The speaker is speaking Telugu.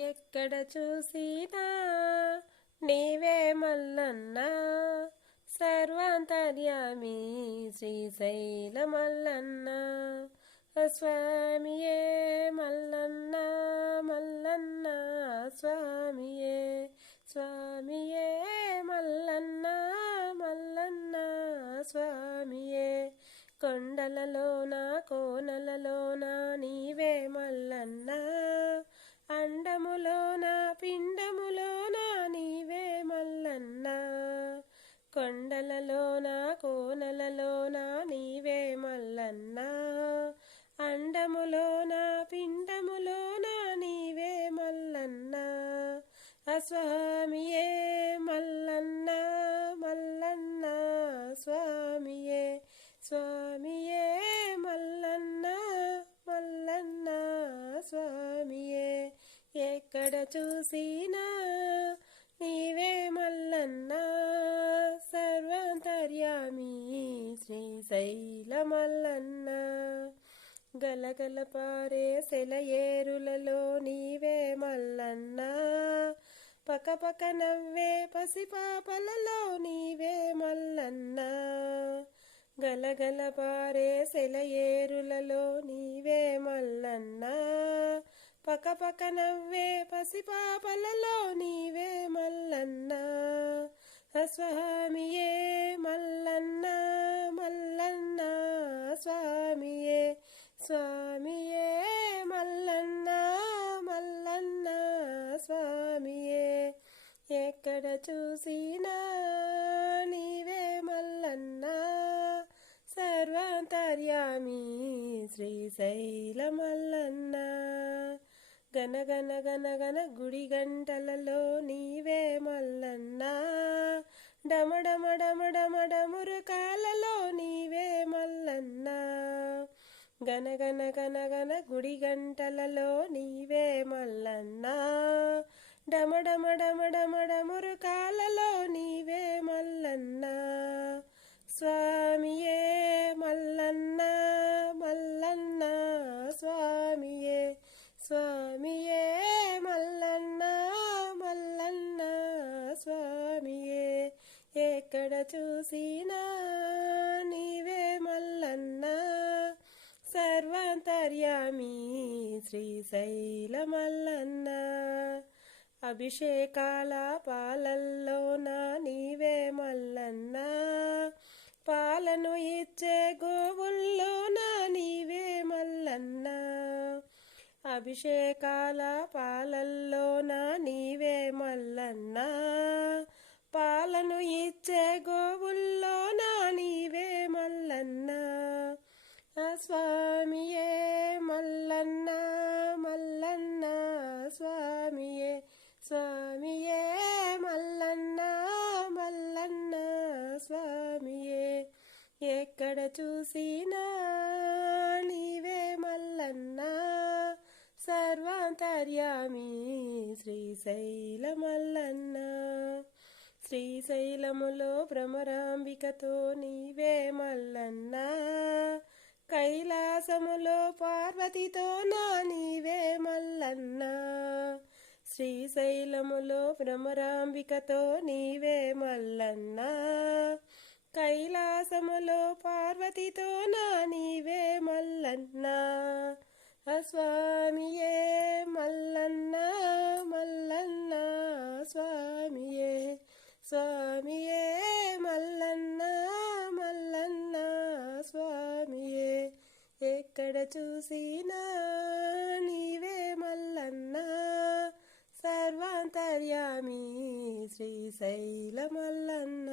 ఎక్కడ చూసినా నీవే మల్లన్న సర్వాంతర్యామి శ్రీశైల మల్లన్న స్వామియే మల్లన్న మల్లన్న స్వామియే స్వామియే మల్లన్న మల్లన్న స్వామియే కొండలలోన కోనలలోన నీవే మల్లన్న అండములోన పిండములోన నీవే మల్లన్న కొండలలోన కోనలలోన నీవే మల్లన్న అండములోన పిండములోన నీవే మల్లన్న స్వామియే మల్లన్న మల్లన్న స్వామియే స్వామియే మల్లన్న మల్లన్న స్వామియే ఎక్కడ చూసినా నీవే మల్లన్న సర్వాంతర్యామి శ్రీశైల మల్లన్న గలగల పారే సెలయేరులలో నీవే మల్లన్న పకపక నవ్వే పసిపాపలలో నీవే మల్లన్న గలగల పారే సెలయేరులలో నీవే మల్లన్న పకపక నవ్వే పసిపాపలలో నీవే మల్లన్న స్వామియే మల్లన్న మల్లన్న స్వామియే స్వామియే మల్లన్న మల్లన్న స్వామియే ఎక్కడ చూసినా నీవే మల్లన్న సర్వాంతర్యామి శ్రీశైల మల్లన్న గనగన గనగన గుడి గంటలలో నీవే మల్లన్న డమడమ డమడమడ మురుకాలలో నీవే మల్లన్న గనగన గనగన గుడి గంటలలో నీవే మల్లన్న డమడమ డమడమడ మురుకాలలో నీవే మల్లన్న స్వామియే మల్లన్న మల్లన్న స్వామియే స్వామియే మల్లన్న మల్లన్న స్వామియే ఎక్కడ చూసినా నీవే మల్లన్న సర్వాంతర్యామి శ్రీశైల మల్లన్న అభిషేకాల పాలల్లోన నీవే మల్లన్న పాలను ఇచ్చే గోవుల్లోన నీవే మల్లన్న అభిషేకాల పాలల్లోన నీవే మల్లన్న పాలను ఇచ్చే గోవుల్లోన నీవే మల్లన్న స్వామియే మల్లన్న మల్లన్న స్వామియే స్వామియే మల్లన్న మల్లన్న స్వామియే ఎక్కడ చూసినా నీవే మల్లన్న సర్వాంతర్యామి శ్రీశైల మల్లన్న శ్రీశైలములో భ్రమరాంబికతో నీవే మల్లన్న కైలాసములో పార్వతితో నా నీవే మల్లన్న శ్రీశైలములో భ్రమరాంబికతో నీవే మల్లన్న కైలాసములో పార్వతితో నా నీవే మల్లన్న స్వామియే మల్లన్న మల్లన్న స్వామియే స్వామియే మల్లన్న మల్లన్న స్వామియే ఎక్కడ చూసినా నీవే మల్లన్న సర్వాంతర్యామి శ్రీశైల మల్లన్న